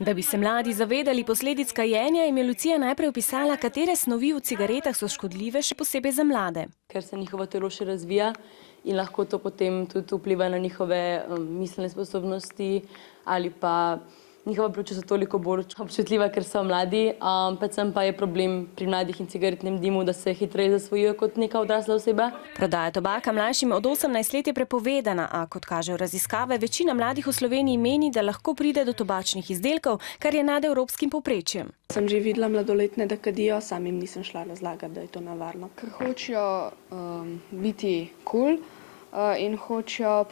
Da bi se mladi zavedali posledic kajenja, jim je Lucija najprej opisala, katere snovi v cigaretah so škodljive, še posebej za mlade. Ker se njihovo telo še razvija in lahko to potem tudi vpliva na njihove miselne sposobnosti ali pa njihova pljuča so toliko bolj občutljiva, ker so mladi, predvsem pa je problem pri mladih in cigaretnem dimu, da se hitreje zasvojijo kot neka odrasla oseba. Prodaja tobaka mlajšim od 18 let je prepovedana, a kot kažejo raziskave, večina mladih v Sloveniji meni, da lahko pride do tobačnih izdelkov, kar je nad evropskim povprečjem. Sem že videla mladoletne, da kadijo, samim nisem šla razlagati, da je to nevarno. Ker hočejo biti kul in hočejo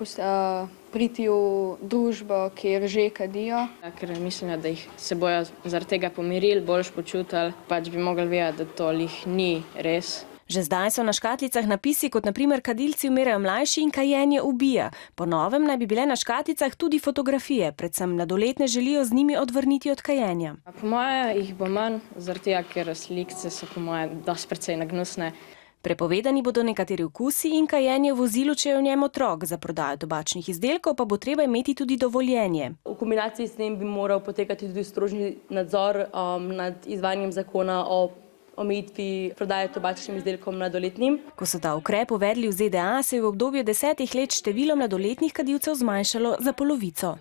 priti v družbo, kjer že kadijo. Ker mislijo, da jih se bojo zaradi tega pomirili, boljš počutili, pač bi mogli vedeti, da to lih ni res. Že zdaj so na škatlicah napisi, kot naprimer kadilci umirajo mlajši in kajenje ubija. Po novem naj bi bile na škatlicah tudi fotografije, predvsem mladoletne želijo z njimi odvrniti od kajenja. Po moje jih bo manj, zaradi tega, ker slikce so po moje dosti precej nagnusne. Prepovedani bodo nekateri okusi in kajenje v vozilu, če je v njem otrok. Za prodajo tobačnih izdelkov pa bo treba imeti tudi dovoljenje. V kombinaciji s tem bi moral potekati tudi strožji nadzor nad izvajanjem zakona o omejitvi prodaje tobačnim izdelkom mladoletnim. Ko so ta ukrep uvedli v ZDA, se je v obdobju 10 let število mladoletnih kadilcev zmanjšalo za polovico.